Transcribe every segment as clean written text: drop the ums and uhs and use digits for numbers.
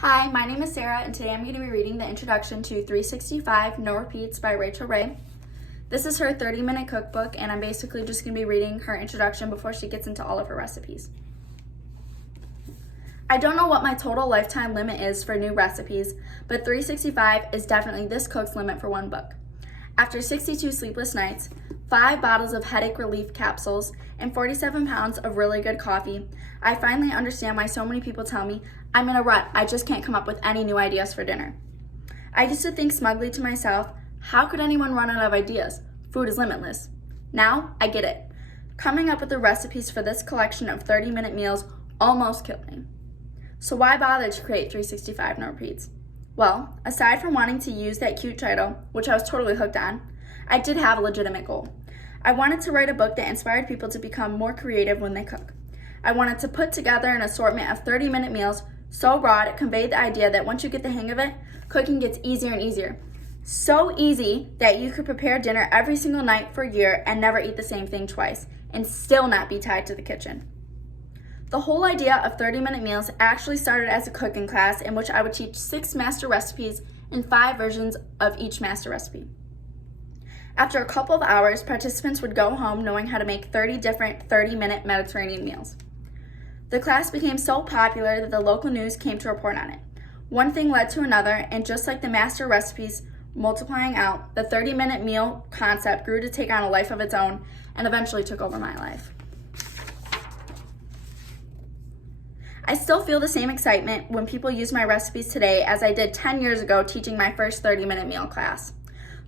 Hi, my name is Sarah, and today I'm going to be reading the introduction to 365 No Repeats by Rachel Ray. This is her 30-minute cookbook, and I'm basically just going to be reading her introduction before she gets into all of her recipes. I don't know what my total lifetime limit is for new recipes, but 365 is definitely this cook's limit for one book. After 62 sleepless nights, 5 bottles of headache relief capsules, and 47 pounds of really good coffee, I finally understand why so many people tell me I'm in a rut, I just can't come up with any new ideas for dinner. I used to think smugly to myself, how could anyone run out of ideas? Food is limitless. Now, I get it. Coming up with the recipes for this collection of 30-minute meals almost killed me. So why bother to create 365 No Repeats? Well, aside from wanting to use that cute title, which I was totally hooked on, I did have a legitimate goal. I wanted to write a book that inspired people to become more creative when they cook. I wanted to put together an assortment of 30-minute meals so broad it conveyed the idea that once you get the hang of it, cooking gets easier and easier. So easy that you could prepare dinner every single night for a year and never eat the same thing twice, and still not be tied to the kitchen. The whole idea of 30-minute meals actually started as a cooking class in which I would teach 6 master recipes and 5 versions of each master recipe. After a couple of hours, participants would go home knowing how to make 30 different 30-minute Mediterranean meals. The class became so popular that the local news came to report on it. One thing led to another, and just like the master recipes multiplying out, the 30-minute meal concept grew to take on a life of its own and eventually took over my life. I still feel the same excitement when people use my recipes today as I did 10 years ago teaching my first 30-minute meal class.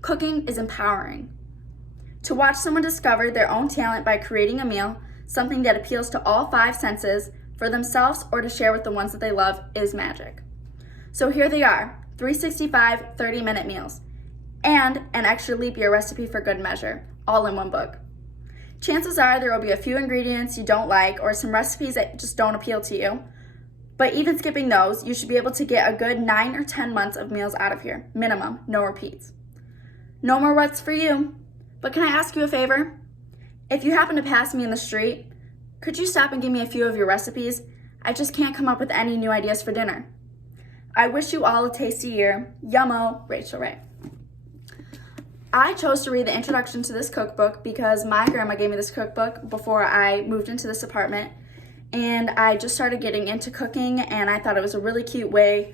Cooking is empowering. To watch someone discover their own talent by creating a meal, something that appeals to all 5 senses, for themselves or to share with the ones that they love, is magic. So here they are, 365 30-minute meals, and an extra leap year recipe for good measure, all in one book. Chances are there will be a few ingredients you don't like or some recipes that just don't appeal to you, but even skipping those, you should be able to get a good 9 or 10 months of meals out of here, minimum, no repeats. No more ruts for you, but can I ask you a favor? If you happen to pass me in the street, could you stop and give me a few of your recipes? I just can't come up with any new ideas for dinner. I wish you all a tasty year. Yummo, Rachel Ray. I chose to read the introduction to this cookbook because my grandma gave me this cookbook before I moved into this apartment, and I just started getting into cooking, and I thought it was a really cute way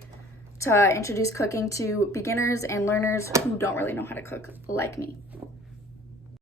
to introduce cooking to beginners and learners who don't really know how to cook like me.